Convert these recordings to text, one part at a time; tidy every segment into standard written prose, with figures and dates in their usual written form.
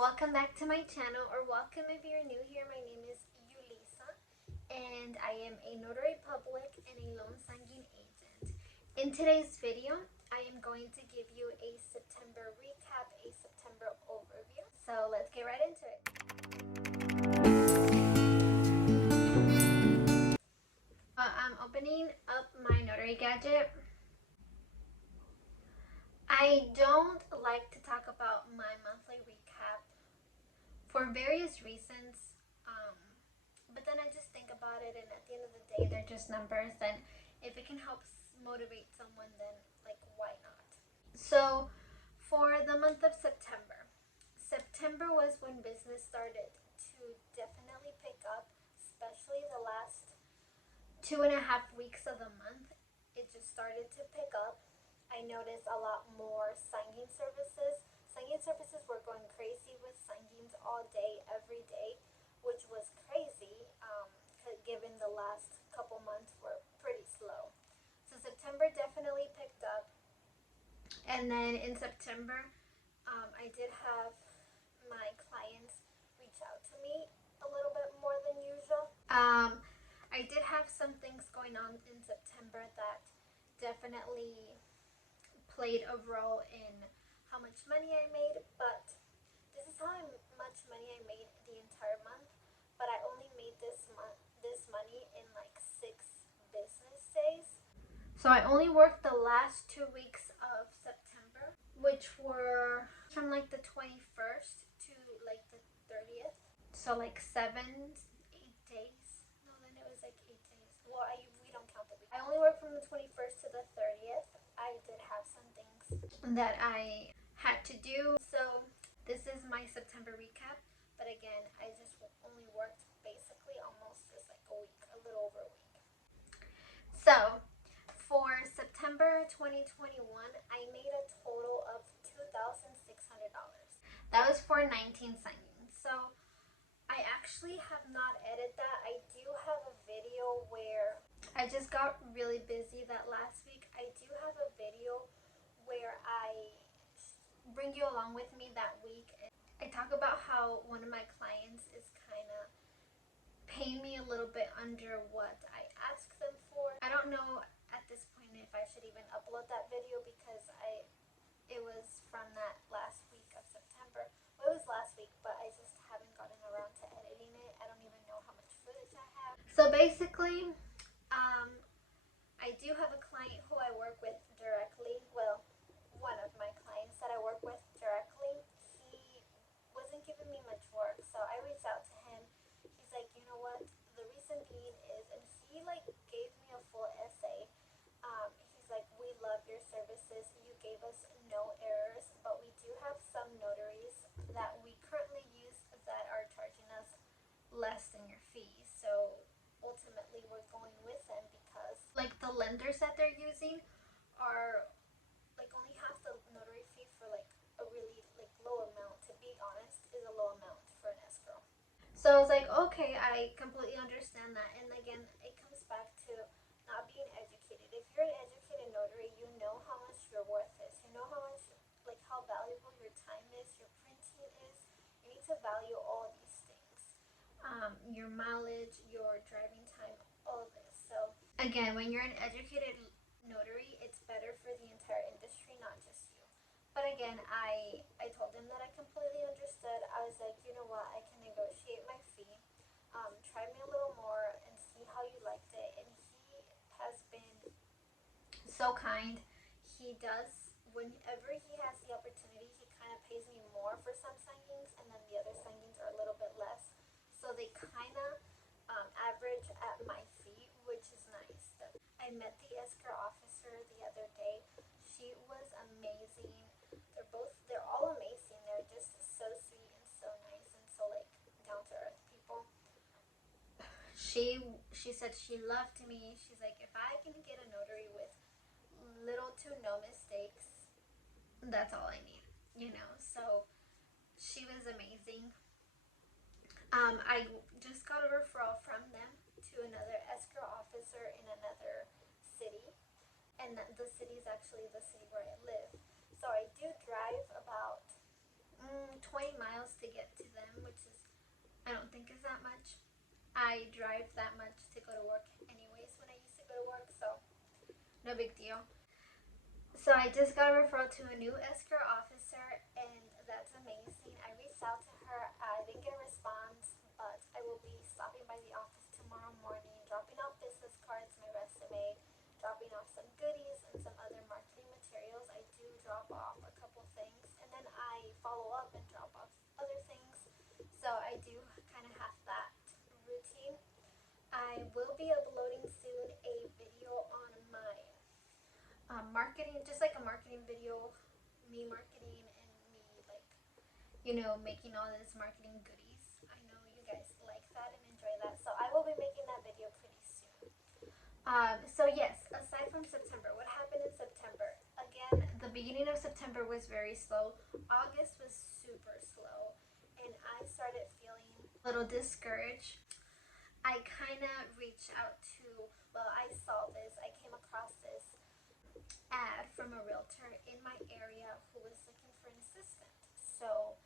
Welcome back to my channel, or welcome if you're new here. My name is Yulisa, and I am a notary public and a loan signing agent. In today's video, I am going to give you a September recap, a September overview. So let's get right into it. I'm opening up my notary gadget. I don't like to talk about my monthly recap for various reasons. But then I just think about it, and at the end of the day, they're just numbers. And if it can help motivate someone, then why not? So, for the month of September, September was when business started to definitely pick up, especially the last 2.5 weeks of the month. It just started to pick up. I noticed a lot more signing services. Signing services were going crazy with signings all day, every day, which was crazy, given the last couple months were pretty slow. So September definitely picked up. And then in September, I did have my clients reach out to me a little bit more than usual. I did have some things going on in September that definitely played a role in how much money I made, but this is how much money I made the entire month. But I only made this money in like 6 business days. So I only worked the last 2 weeks of September, which were from like the 21st to like the 30th. So like 7, 8 days. No, then it was like 8 days. Well, we don't count the week. I only worked from the 21st to the 30th. I did have some things that I had to do. So this is my September recap. But again, I just only worked basically almost just like a week, a little over a week. So for September 2021, I made a total of $2,600. That was for 19 signings. So I actually have not edited that. I do have a video where I just got really busy that last week. I do have a video where I bring you along with me that week. I talk about how one of my clients is kind of paying me a little bit under what I asked them for. I don't know at this point if I should even upload that video because it was from that last week of September. Well, it was last week, but I just haven't gotten around to editing it. I don't even know how much footage I have. So basically, I do have a client who I work with directly. Well, one of my clients that I work with directly, he wasn't giving me much work, so I reached out to him. He's like, you know what? The reason being is, and he gave me a full essay. He's like, we love your services. You gave us no errors, but we do have some notaries that we currently use that are charging us less than your fees. So ultimately, we're going with them because the lenders that they're using are only half the notary fee for a really low amount. To be honest, is a low amount for an escrow. So I was like, okay, I completely understand that. And again, it comes back to not being educated. If you're an educated notary, you know how much your worth is. You know how much, how valuable your time is, your printing is. You need to value all these things. Your mileage, your driving time, all of this. So again, when you're an educated notary, it's better for the entire industry, not just you. But again, I told him that I completely understood. I was like, you know what, I can negotiate my fee. Try me a little more and see how you liked it. And he has been so kind. He does, whenever he has the opportunity, he kind of pays me more for some signings, and then the other signings are a little bit less. So they kind of average at my fee, which is nice. I met the escrow officer the other day. She was amazing. They're all amazing. They're just so sweet and so nice and so down to earth people. She said she loved me. She's like, if I can get a notary with little to no mistakes, that's all I need, So she was amazing. I just got a referral from them to another escrow officer in another city, and the city is actually the city where I live. So I do drive about 20 miles to get to them, which is, I don't think is that much. I drive that much to go to work anyways when I used to go to work, so no big deal. So I just got a referral to a new escrow officer, and that's amazing. I reached out to her. I didn't get a response, but I will be stopping by the office tomorrow morning, dropping off business cards, my resume, dropping off some goodies and some other marketing materials. I do drop off a couple things, and then I follow up and drop off other things. So I do kind of have that routine. I will be uploading soon a video on my marketing, just like a marketing video, me marketing and me like, making all this marketing goodies. I know you guys like that and enjoy that, so I will be making that video pretty soon. So yes, aside from September, what happened in September? Again, the beginning of September was very slow. August was super slow, and I started feeling a little discouraged. I kind of reached out to, well, I saw this, I came across this ad from a realtor in my area who was looking for an assistant. So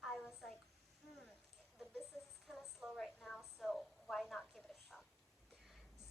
I was like, the business is kind of slow right now, so why not give it a shot?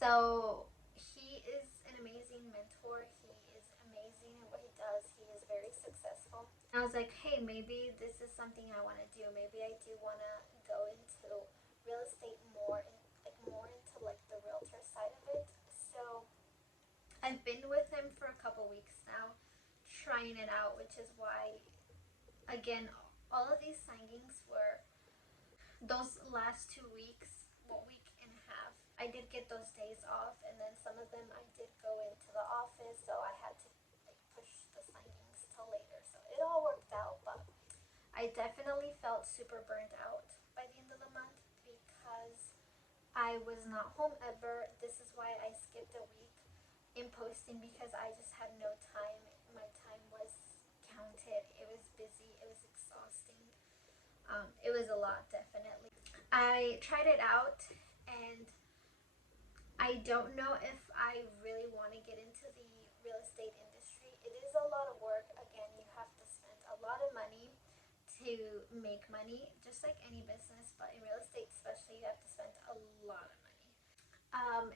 So he is an amazing mentor. He is amazing at what he does. He is very successful. And I was like, hey, maybe this is something I want to do. Maybe I do want to go into real estate more, more into like the realtor side of it. So I've been with him for a couple weeks now, trying it out, which is why, again, all of these signings were those last 2 weeks, well, week and a half. I did get those days off, and then some of them I did go into the office, so I had to like push the signings till later. So it all worked out, but I definitely felt super burnt out by the end of the month because I was not home ever. This is why I skipped a week in posting, because I just had no time. My time was counted. It was busy. It was exhausting. It was a lot, definitely. I tried it out, and I don't know if I really want to get into the real estate industry. It is a lot of work. Again, you have to spend a lot of money to make money, just like any business, but in real estate especially, you have to spend a lot of money.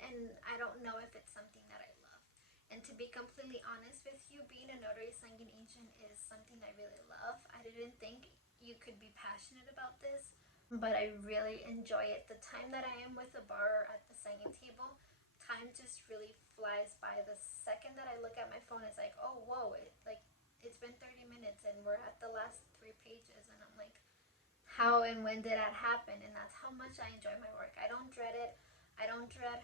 And I don't know if it's something that I love. And to be completely honest with you, being a notary signing agent is something I really love. I didn't think you could be passionate about this, but I really enjoy it. The time that I am with a borrower at the signing table, time just really flies by. The second that I look at my phone, it's like, oh, whoa, it's been 30 minutes and we're at the last 3 pages, and I'm like, how and when did that happen? And that's how much I enjoy my work. I don't dread it. I don't dread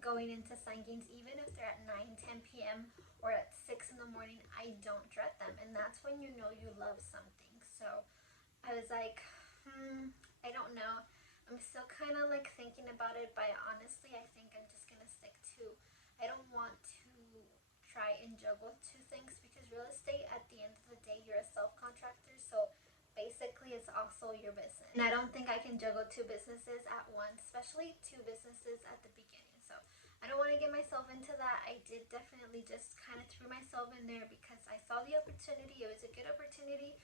going into signings, even if they're at 9, 10 p.m. or at 6 in the morning. I don't dread them, and that's when you know you love something. So I was like, I don't know. I'm still kind of like thinking about it, but honestly, I think I'm just gonna stick to. I don't want to try and juggle two things, because real estate, at the end of the day, you're a self-contractor, so basically it's also your business. And I don't think I can juggle two businesses at once, especially two businesses at the beginning. So I don't want to get myself into that. I did definitely just kind of threw myself in there because I saw the opportunity. It was a good opportunity,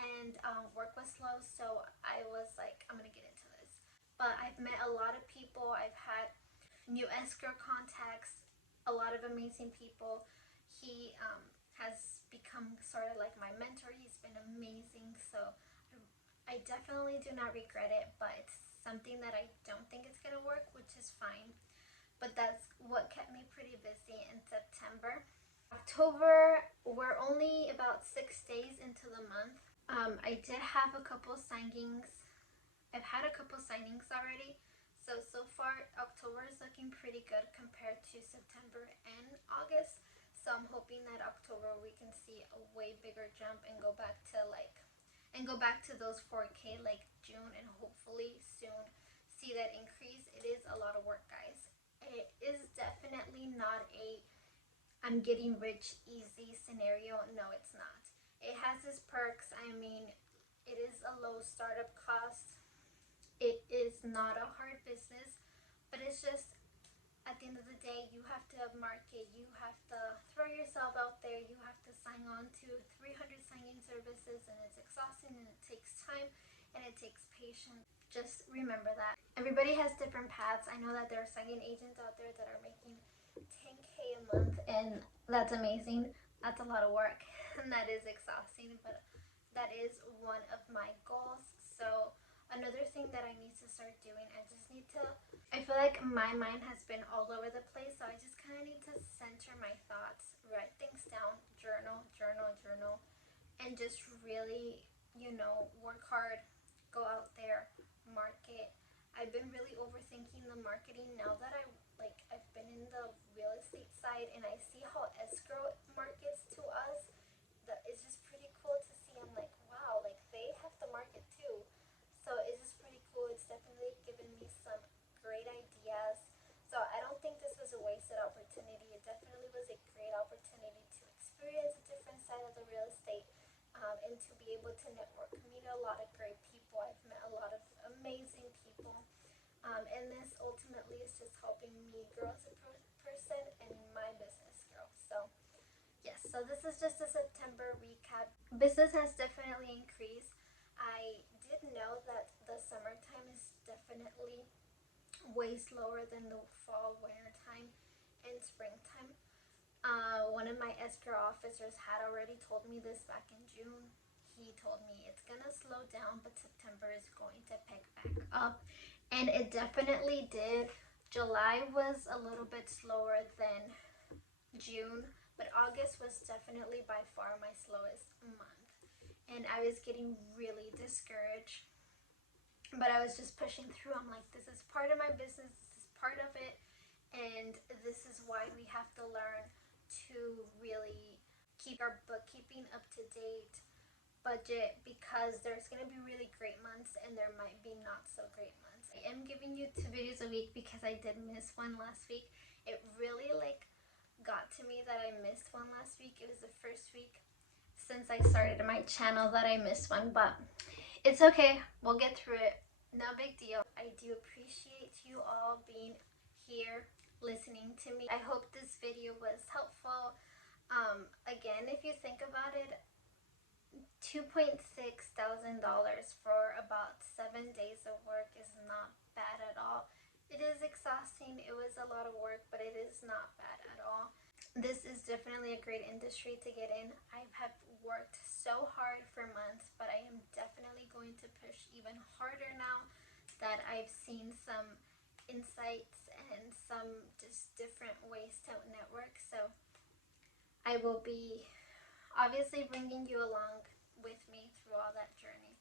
and work was slow, so I was like, I'm gonna get into this. But I've met a lot of people. I've had new escrow contacts, a lot of amazing people. He has become sort of like my mentor. He's been amazing, so I definitely do not regret it, but it's something that I don't think it's gonna work, which is fine. But that's what kept me pretty busy in September. October, we're only about 6 days into the month. I did have a couple signings. I've had a couple signings already. So far, October is looking pretty good compared to September and August. So I'm hoping that October we can see a way bigger jump and go back to those 4K like June, and hopefully soon see that increase. It is a lot of work, guys. It is definitely not a I'm getting rich easy scenario. No, it's not. It has its perks. I mean, it is a low startup cost. It is not a hard business, but it's just, at at the end of the day, you have to market, you have to throw yourself out there, you have to sign on to 300 sign-in services, and it's exhausting and it takes time and it takes patience. Just remember that. Everybody has different paths. I know that there are sign-in agents out there that are making 10K a month, and that's amazing. That's a lot of work and that is exhausting, but that is one of my goals. So another thing that I need to start doing, I feel like my mind has been all over the place, so I just kind of need to center my thoughts, write things down, journal, and just really, work hard, go out there, market. I've been really overthinking the marketing now that I've been in the real estate side and I see how escrow markets to us. That is just pretty cool to see. I'm like, wow, like they have the market too. So it's just pretty cool. It's definitely given me some great ideas. So I don't think this was a wasted opportunity. It definitely was a great opportunity to experience a different side of the real estate, and to be able to network, meet a lot of great people. I've met a lot of amazing people. And this ultimately is just helping me grow as a person and my business grow. So yes, so this is just a September recap. Business has definitely increased. I did know that the summertime is definitely way slower than the fall, winter time, and springtime. One of my escrow officers had already told me this back in June. He told me it's gonna slow down, but September is going to pick back up, and it definitely did. July was a little bit slower than June, but August was definitely by far my slowest month. And I was getting really discouraged, but I was just pushing through. I'm like, this is part of my business, this is part of it, and this is why we have to learn to really keep our bookkeeping up to date, budget, because there's going to be really great months and there might be not so great months. I am giving you 2 videos a week because I did miss one last week. It really got to me that I missed one last week. It was the first week since I started my channel that I missed one, but it's okay. We'll get through it. No big deal. I do appreciate you all being here listening to me. I hope this video was helpful. Again, if you think about it, $2.6 thousand for about 7 days of work is not bad at all. It is exhausting. It was a lot of work, but it is not bad at all. This is definitely a great industry to get in. I have worked so hard for months, but I am definitely going to push even harder now that I've seen some insights and some just different ways to network. So I will be obviously bringing you along with me through all that journey.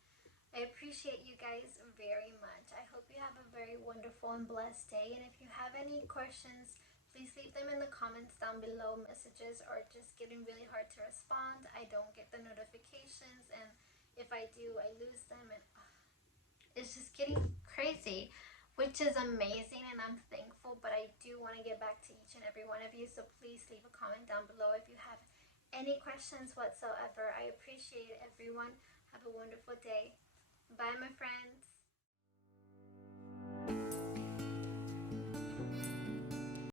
I appreciate you guys very much. I hope you have a very wonderful and blessed day. And if you have any questions, please leave them in the comments down below. Messages are just getting really hard to respond. I don't get the notifications, and if I do, I lose them, and it's just getting crazy, which is amazing, and I'm thankful, but I do want to get back to each and every one of you. So please leave a comment down below if you have any questions whatsoever. I appreciate everyone. Have a wonderful day. Bye, my friends.